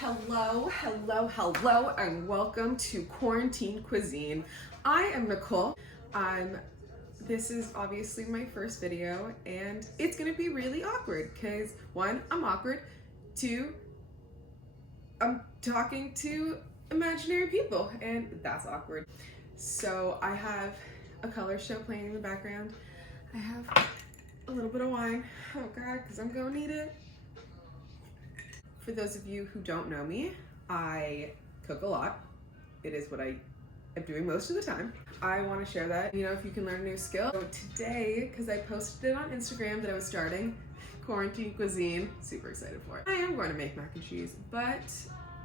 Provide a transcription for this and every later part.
Hello, and welcome to Quarantine Cuisine. I am Nicole. This is obviously my first video, and it's gonna be really awkward because one, I'm awkward. Two, I'm talking to imaginary people, and that's awkward. So I have a color show playing in the background. I have a little bit of wine. Oh God, because I'm gonna need it. For those of you who don't know me, I cook a lot. It is what I am doing most of the time. I want to share that, if you can learn a new skill. So today, because I posted it on Instagram that I was starting Quarantine Cuisine, super excited for it. I am going to make mac and cheese, but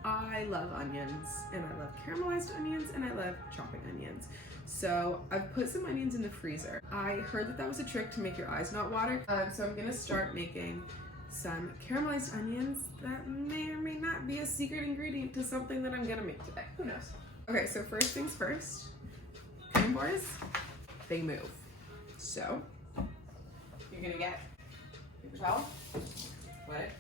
I love onions, and I love caramelized onions, and I love chopping onions. So I've put some onions in the freezer. I heard that that was a trick to make your eyes not water. So I'm gonna start making some caramelized onions that may or may not be a secret ingredient to something that I'm gonna make today. Who knows? Okay, so first things first, cutting boards, they move. So you're gonna get a paper towel, wet it.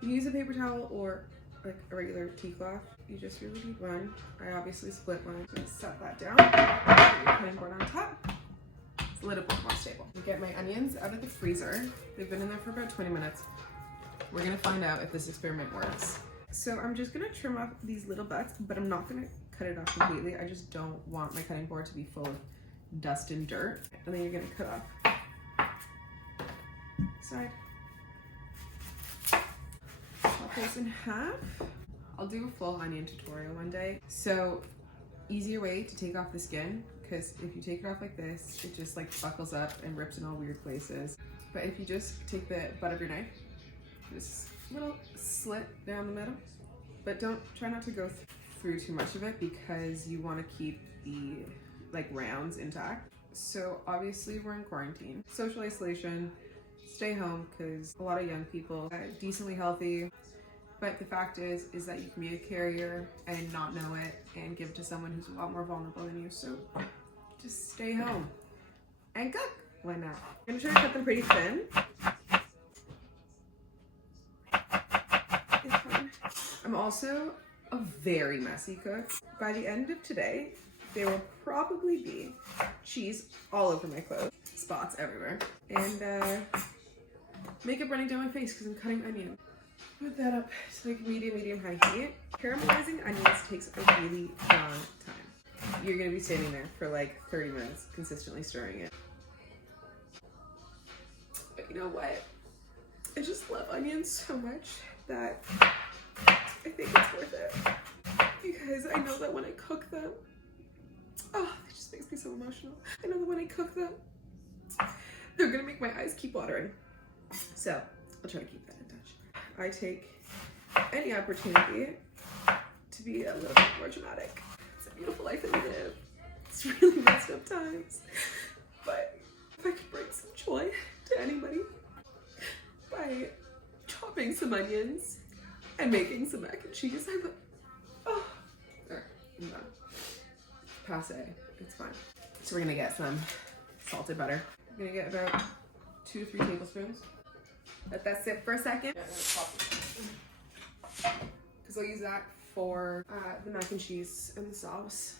You can use a paper towel or like a regular tea cloth. You just really need one. I obviously split one. So set that down, put your cutting board on top. It's a little bit more stable. Get my onions out of the freezer. They've been in there for about 20 minutes. We're gonna find out if this experiment works. So I'm just gonna trim off these little butts, but I'm not gonna cut it off completely. I just don't want my cutting board to be full of dust and dirt. And then you're gonna cut off side. Chop this in half. I'll do a full onion tutorial one day. So easier way to take off the skin, because if you take it off like this, it just like buckles up and rips in all weird places. But if you just take the butt of your knife, just a little slit down the middle, but try not to go through too much of it because you want to keep the rounds intact. So obviously we're in quarantine, social isolation, stay home because a lot of young people are decently healthy. But the fact is that you can be a carrier and not know it and give it to someone who's a lot more vulnerable than you. So just stay home and cook. Why not? I'm gonna try to cut them pretty thin. I'm also a very messy cook. By the end of today, there will probably be cheese all over my clothes, spots everywhere, and makeup running down my face because I'm cutting onion. Put that up to like medium high heat. Caramelizing onions takes a really long time. You're gonna be standing there for like 30 minutes, consistently stirring it. But you know what? I just love onions so much that I think it's worth it. Because I know that when I cook them, it just makes me so emotional. I know that when I cook them, they're gonna make my eyes keep watering. So I'll try to keep that in touch. I take any opportunity to be a little bit more dramatic. It's a beautiful life that we live. It's really messed up times. But if I could bring some joy to anybody by chopping some onions and making some mac and cheese, I would. Alright, I'm done. Passe. It's fine. So we're gonna get some salted butter. I'm gonna get about 2 to 3 tablespoons. Let that sit for a second. Because I'll use that for the mac and cheese and the sauce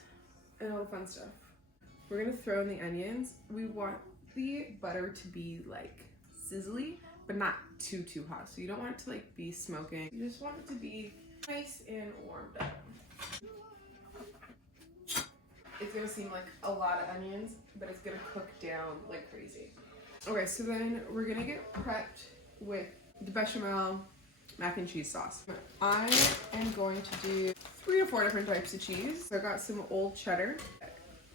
and all the fun stuff. We're gonna throw in the onions. We want the butter to be like sizzly, but not too hot. So you don't want it to like be smoking. You just want it to be nice and warmed up. It's gonna seem like a lot of onions, but it's gonna cook down like crazy. Okay, so then we're gonna get prepped with the bechamel mac and cheese sauce. I am going to do 3 to 4 different types of cheese. So I got some old cheddar.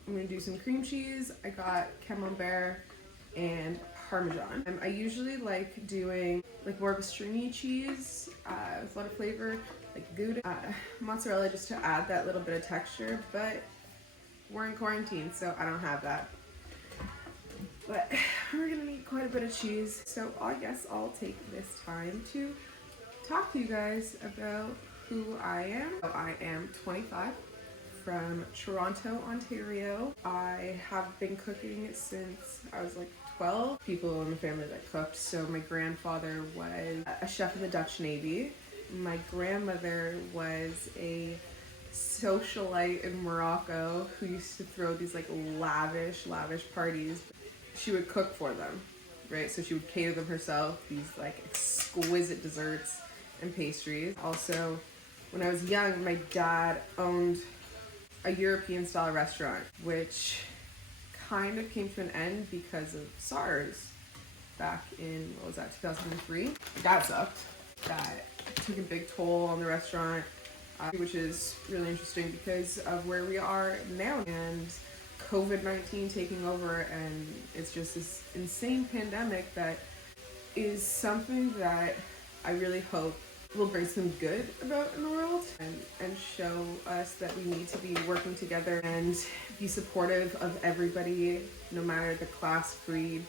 I'm gonna do some cream cheese. I got camembert and Parmesan. I usually like doing like more of a stringy cheese with a lot of flavor, like Gouda, mozzarella, just to add that little bit of texture, but we're in quarantine, so I don't have that. But we're gonna need quite a bit of cheese, so I guess I'll take this time to talk to you guys about who I am. So I am 25, from Toronto, Ontario. I have been cooking since I was like 12. People in the family that cooked. So my grandfather was a chef in the Dutch Navy. my grandmother was a socialite in Morocco who used to throw these like lavish parties. She would cook for them, right? So she would cater them herself, these like exquisite desserts and pastries. Also, when I was young, my dad owned a European style restaurant, which kind of came to an end because of SARS back in, what was that, 2003? That sucked. That took a big toll on the restaurant, which is really interesting because of where we are now and COVID-19 taking over, and it's just this insane pandemic that is something that I really hope will bring some good about in the world and show us that we need to be working together and be supportive of everybody, no matter the class, creed,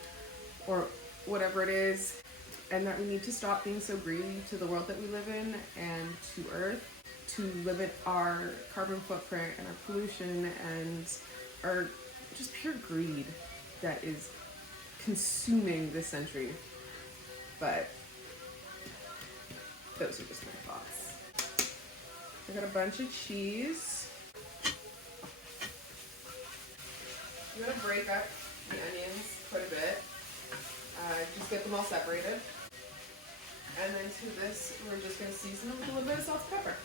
or whatever it is, and that we need to stop being so greedy to the world that we live in and to Earth, to limit our carbon footprint and our pollution and our just pure greed that is consuming this century. But those are just my thoughts. I got a bunch of cheese. I'm gonna break up the onions quite a bit. Just get them all separated. And then to this, we're just gonna season them with a little bit of salt and pepper.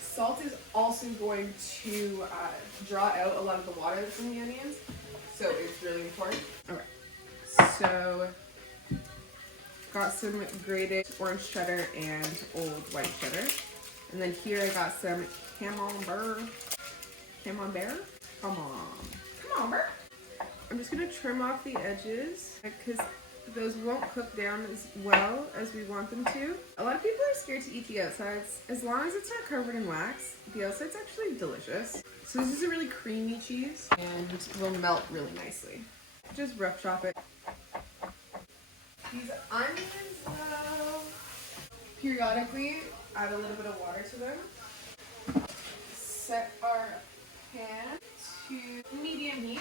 Salt is also going to draw out a lot of the water that's in the onions, so it's really important. Okay, so got some grated orange cheddar and old white cheddar. And then here I got some camembert. Camembert? Come on, I'm just gonna trim off the edges because those won't cook down as well as we want them to. A lot of people are scared to eat the outsides. As long as it's not covered in wax, the outside's actually delicious. So this is a really creamy cheese and will melt really nicely. Just rough chop it. These onions, though, periodically add a little bit of water to them. Set our pan to medium heat.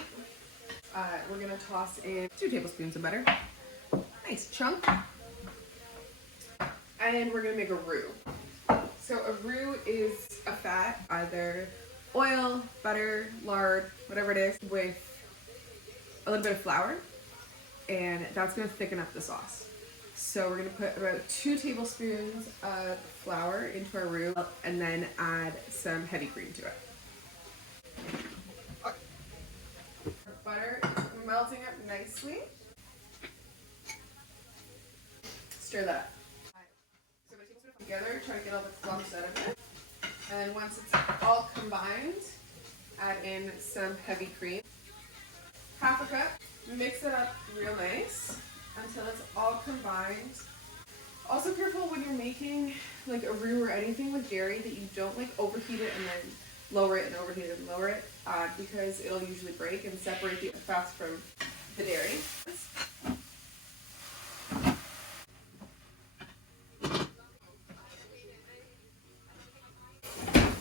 We're gonna toss in 2 tablespoons of butter. Nice chunk. And we're gonna make a roux. So a roux is a fat, either oil, butter, lard, whatever it is, with a little bit of flour. And that's gonna thicken up the sauce. So we're gonna put about 2 tablespoons of flour into our roux and then add some heavy cream to it. Butter is melting up nicely. Stir that. So we take it together, try to get all the clumps out of it. And then once it's all combined, add in some heavy cream. Half a cup. Mix it up real nice until it's all combined. Also careful when you're making like a roux or anything with dairy that you don't like overheat it and then lower it and overheat it and lower it because it'll usually break and separate the fats from the dairy.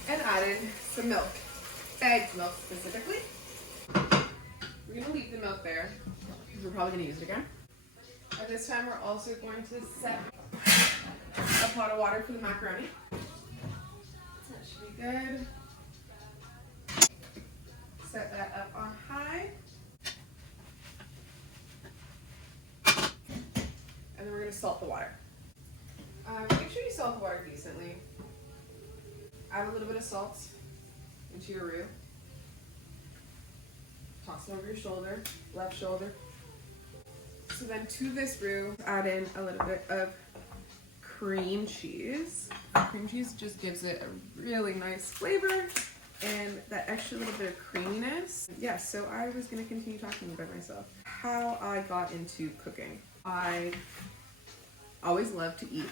And add in some milk, bagged milk specifically. We're going to leave the milk there because we're probably going to use it again. At this time, we're also going to set a pot of water for the macaroni. That should be good. Set that up on high. And then we're going to salt the water. Make sure you salt the water decently. Add a little bit of salt into your roux. Toss it over your shoulder, left shoulder. So then to this roux, add in a little bit of cream cheese. Cream cheese just gives it a really nice flavor and that extra little bit of creaminess. Yeah, so I was gonna continue talking about myself. How I got into cooking. I always loved to eat.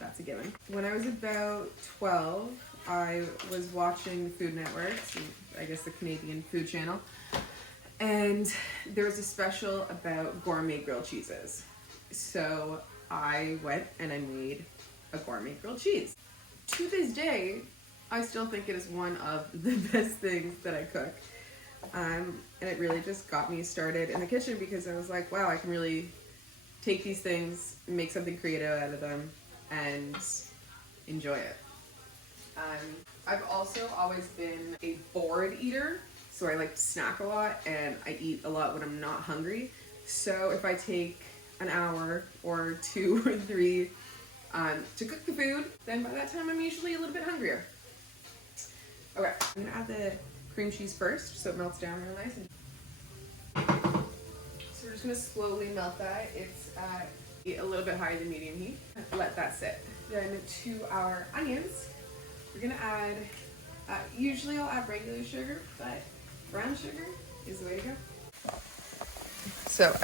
That's a given. When I was about 12, I was watching the Food Network, I guess the Canadian food channel, and there was a special about gourmet grilled cheeses. So I went and I made a gourmet grilled cheese. To this day, I still think it is one of the best things that I cook. And it really just got me started in the kitchen because I was like, wow, I can really take these things, make something creative out of them, and enjoy it. I've also always been a bored eater, so I like to snack a lot and I eat a lot when I'm not hungry. So if I take an hour or 2 or 3 to cook the food, then by that time I'm usually a little bit hungrier. Okay, I'm gonna add the cream cheese first so it melts down real nice. So we're just gonna slowly melt that. It's a little bit higher than medium heat. Let that sit. Then to our onions, we're gonna add, usually I'll add regular sugar, but brown sugar is the way to go. So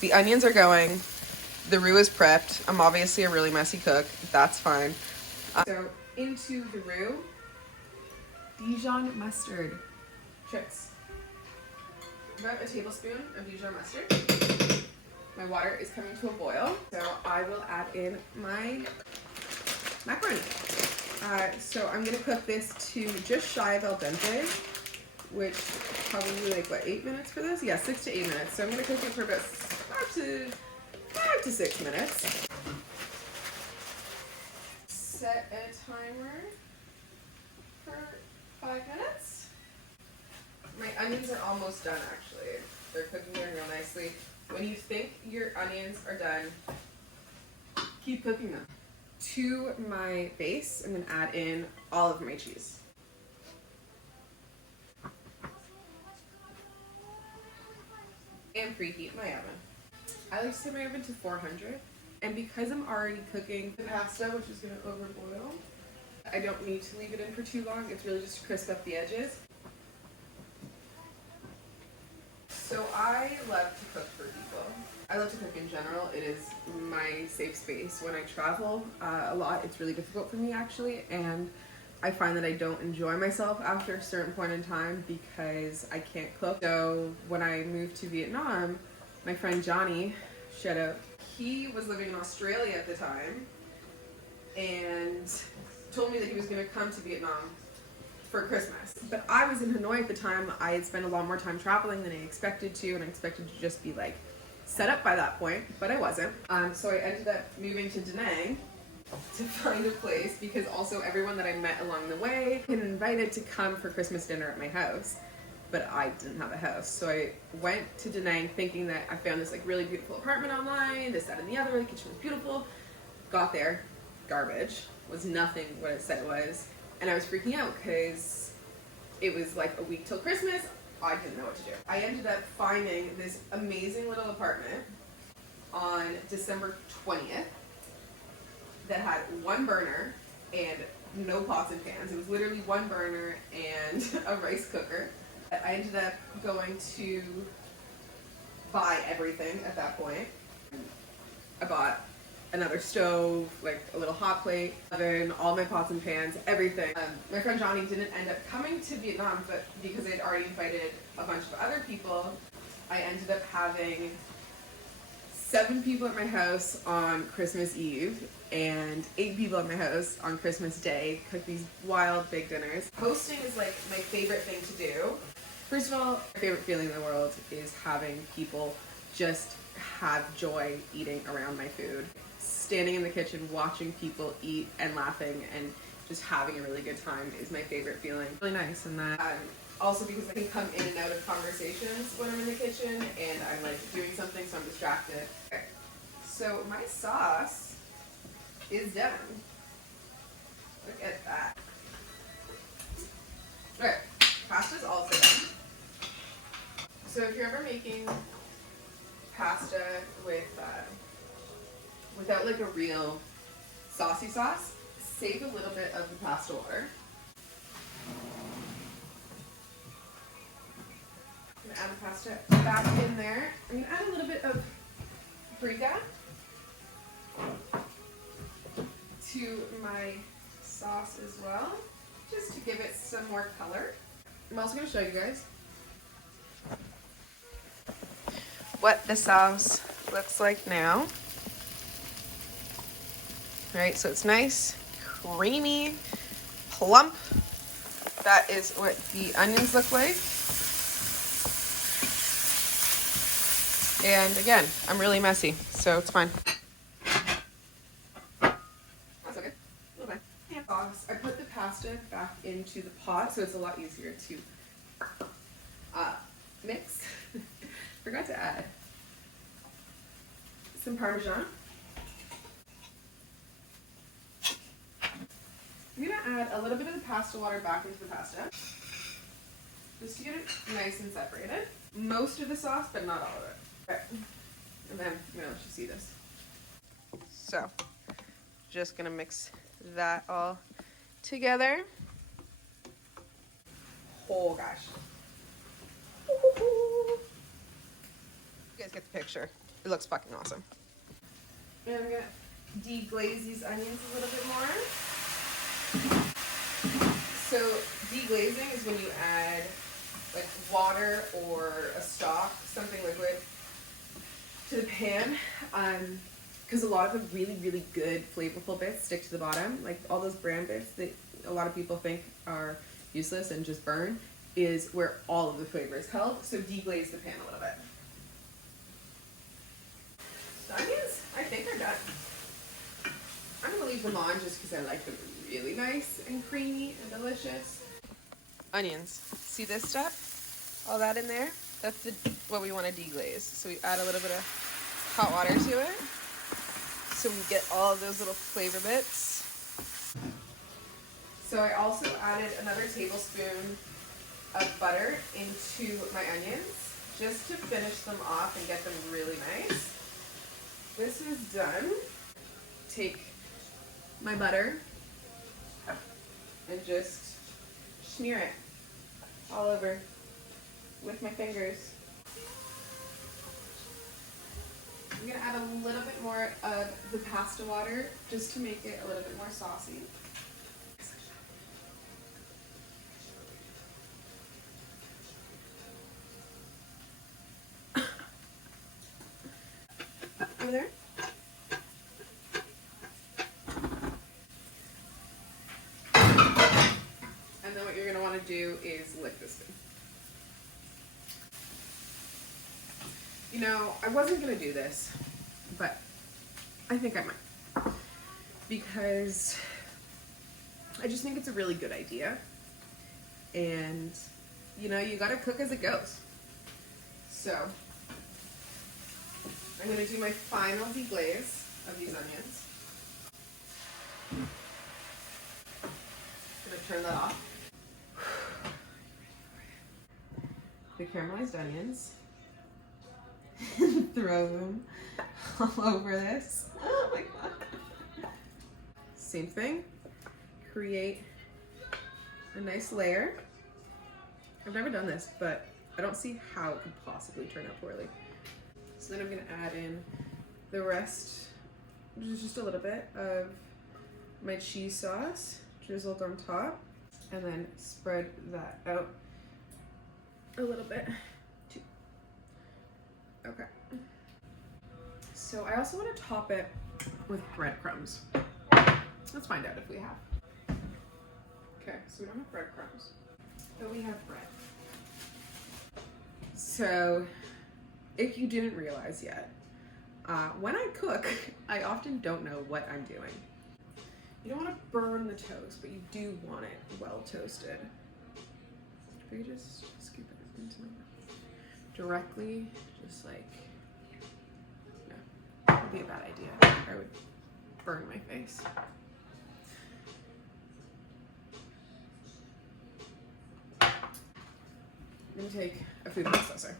the onions are going, the roux is prepped. I'm obviously a really messy cook, that's fine. So into the roux, Dijon mustard, tricks. About a tablespoon of Dijon mustard. My water is coming to a boil, so I will add in my macaroni. So I'm gonna cook this to just shy of al dente, which probably like what, 8 minutes for this? Yeah, 6 to 8 minutes. So I'm gonna cook it for about 5 to 6 minutes. Set a timer for 5 minutes. My onions are almost done actually. They're cooking in real nicely. When you think your onions are done, keep cooking them. To my base, I'm gonna add in all of my cheese. And preheat my oven. I like to set my oven to 400. And because I'm already cooking the pasta, which is gonna overboil, I don't need to leave it in for too long. It's really just to crisp up the edges. So I love to cook for people. I love to cook in general. It is my safe space. When I travel a lot, it's really difficult for me actually, and I find that I don't enjoy myself after a certain point in time because I can't cook. So when I moved to Vietnam, my friend Johnny, shout out, he was living in Australia at the time and told me that he was going to come to Vietnam for Christmas. But I was in Hanoi at the time. I had spent a lot more time traveling than I expected to, and I expected to just be like set up by that point, but I wasn't. So I ended up moving to Da Nang to find a place because also everyone that I met along the way had been invited to come for Christmas dinner at my house, but I didn't have a house. So I went to Da Nang thinking that I found this like really beautiful apartment online, this, that, and the other. The kitchen was beautiful. Got there, garbage. Was nothing what it said it was. And I was freaking out because it was like a week till Christmas. I didn't know what to do. I ended up finding this amazing little apartment on December 20th that had one burner and no pots and pans. It was literally one burner and a rice cooker. I ended up going to buy everything at that point. I bought another stove, like a little hot plate, oven, all my pots and pans, everything. My friend Johnny didn't end up coming to Vietnam, but because I'd already invited a bunch of other people, I ended up having 7 people at my house on Christmas Eve and 8 people at my house on Christmas Day. Cook these wild big dinners. Hosting is like my favorite thing to do. First of all, my favorite feeling in the world is having people just have joy eating around my food. Standing in the kitchen, watching people eat and laughing and just having a really good time is my favorite feeling. Really nice, and that also because I can come in and out of conversations when I'm in the kitchen and I'm like doing something, so I'm distracted. Okay. So my sauce is done. Look at that. Okay, pasta's also done. So if you're ever making pasta with without like a real saucy sauce, save a little bit of the pasta water. I'm gonna add the pasta back in there. I'm gonna add a little bit of paprika to my sauce as well, just to give it some more color. I'm also gonna show you guys what the sauce looks like now. All right, so it's nice, creamy, plump. That is what the onions look like. And again, I'm really messy, so it's fine. That's okay. Okay. Sauce. I put the pasta back into the pot, so it's a lot easier to mix. Forgot to add some Parmesan. I'm gonna add a little bit of the pasta water back into the pasta, just to get it nice and separated. Most of the sauce, but not all of it. Okay. And then I'm gonna let you see this. So, just gonna mix that all together. Oh gosh. You guys get the picture. It looks fucking awesome. And I'm gonna deglaze these onions a little bit more. So deglazing is when you add like water or a stock, something liquid, to the pan, because a lot of the really, really good flavorful bits stick to the bottom. Like all those bran bits that a lot of people think are useless and just burn is where all of the flavor is held. So deglaze the pan a little bit. The onions, I think, are done. I'm gonna leave them on just because I like them really nice and creamy and delicious. Onions, see this stuff? All that in there? That's what we want to deglaze. So we add a little bit of hot water to it, so we get all of those little flavor bits. So I also added another tablespoon of butter into my onions, just to finish them off and get them really nice. This is done. Take my butter and just smear it all over with my fingers. I'm gonna add a little bit more of the pasta water just to make it a little bit more saucy. Over there. And then what you're gonna want to do is lick this thing. You know, I wasn't gonna do this, but I think I might, because I just think it's a really good idea, and you know, you gotta cook as it goes. So I'm gonna do my final deglaze of these onions. I'm gonna turn that off. The caramelized onions. Throw them all over this. Oh my god. Same thing. Create a nice layer. I've never done this, but I don't see how it could possibly turn out poorly. So then I'm gonna add in the rest, just a little bit of my cheese sauce drizzled on top, and then spread that out a little bit too. Okay. So I also want to top it with breadcrumbs. Let's find out if we have. Okay, so we don't have breadcrumbs, but we have bread. So if you didn't realize yet, when I cook, I often don't know what I'm doing. You don't want to burn the toast, but you do want it well toasted. If you just scoop it into my mouth directly, just like, no, that would be a bad idea. I would burn my face. I'm gonna take a food processor,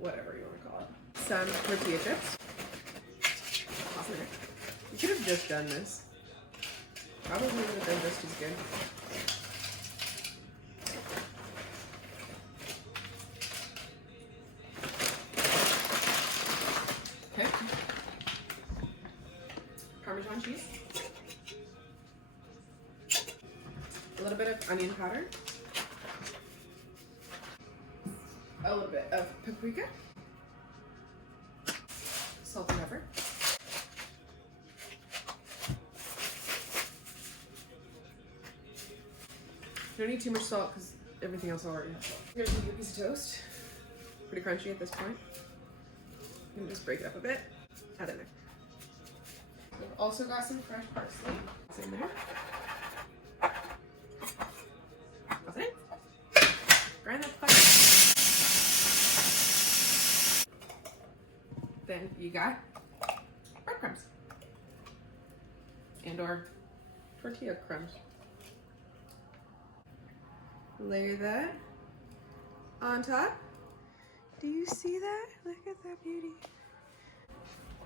whatever you want to call it. Some tortilla chips. Awesome. You could have just done this. Probably would have been just as good. Okay. Parmesan cheese. A little bit of onion powder. A little bit of paprika. Salt and pepper. You don't need too much salt because everything else already has salt. Here's a piece of toast. pretty crunchy at this point. I'm gonna just break it up a bit, add it in there. We've also got some fresh parsley. It's in there. Toss it in. Grind that fucker. Then you got breadcrumbs and or tortilla crumbs. Layer that on top. Do you see that? Look at that beauty.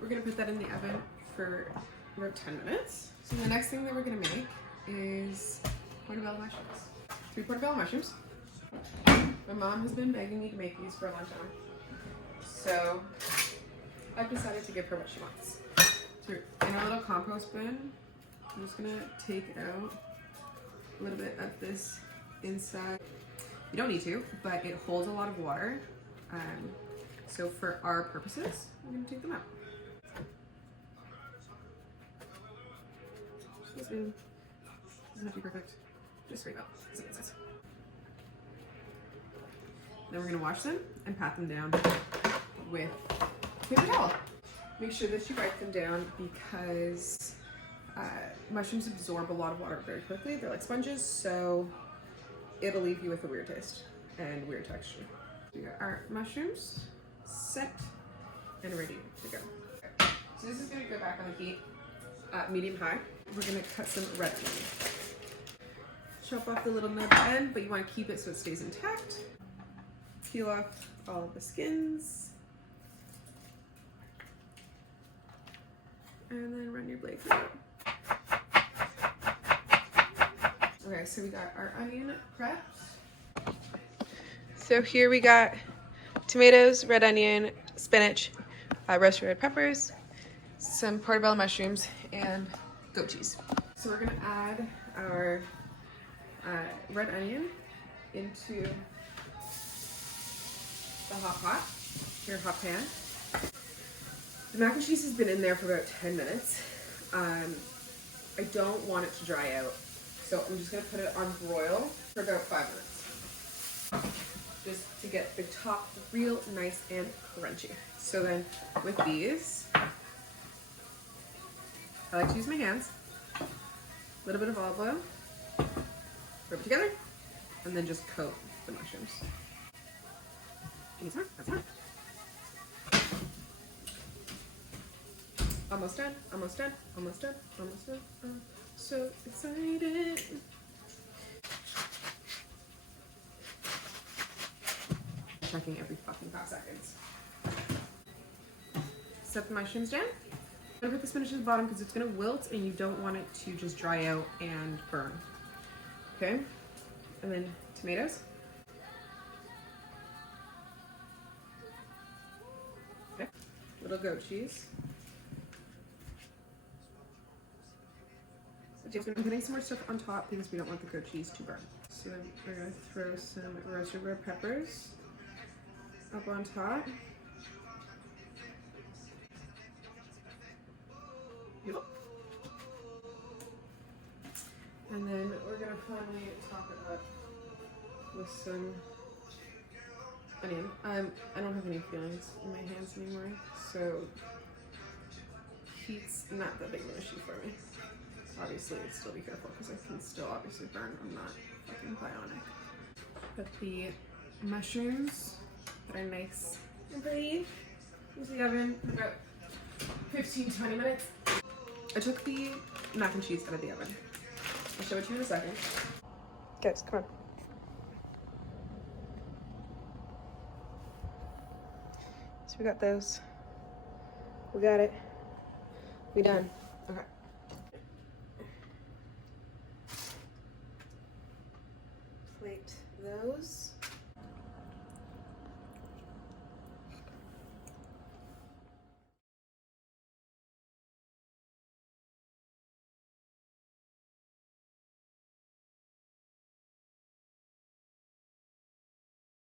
We're gonna put that in the oven for about 10 minutes. So the next thing that we're gonna make is portobello mushrooms. 3 portobello mushrooms. My mom has been begging me to make these for a long time. So I've decided to give her what she wants. So in a little compost bin, I'm just gonna take out a little bit of this inside. You don't need to, but it holds a lot of water. So for our purposes, I'm gonna take them out. Doesn't have to be perfect. Just right about. Then we're gonna wash them and pat them down with paper towel. Make sure that you wipe them down because mushrooms absorb a lot of water very quickly. They're like sponges, so it'll leave you with a weird taste and weird texture. We got our mushrooms set and ready to go. Okay. So this is gonna go back on the heat, medium-high. We're gonna cut some red onion. Chop off the little nub end, but you wanna keep it so it stays intact. Peel off all of the skins. And then run your blade through it. Okay, so we got our onion prepped. So here we got tomatoes, red onion, spinach, roasted red peppers, some portobello mushrooms, and goat cheese. So we're gonna add our red onion into the hot pot, your hot pan. The mac and cheese has been in there for about 10 minutes. I don't want it to dry out, so I'm just gonna put it on broil for about 5 minutes. Just to get the top real nice and crunchy. So then with these, I like to use my hands, a little bit of olive oil, rub it together, and then just coat the mushrooms. Give me some more, that's more. Almost done, almost done, almost done, almost done. I'm so excited. Checking every fucking 5 seconds. Set the mushrooms down. I'm gonna put the spinach at the bottom because it's gonna wilt and you don't want it to just dry out and burn. Okay? And then tomatoes. Okay. Little goat cheese. I'm putting some more stuff on top because we don't want the goat cheese to burn. So we're gonna throw some roasted red peppers up on top. And then we're gonna finally top it up with some onion. I don't have any feelings in my hands anymore, so heat's not that big of an issue for me. Obviously, still be careful because I can still obviously burn. I'm not fucking bionic. Put the mushrooms that are nice and pretty into the oven for about 15-20 minutes. I took the mac and cheese out of the oven. I'll show it to you in a second. Guys, come on. So we got those. We got it. We done. Okay. Plate those.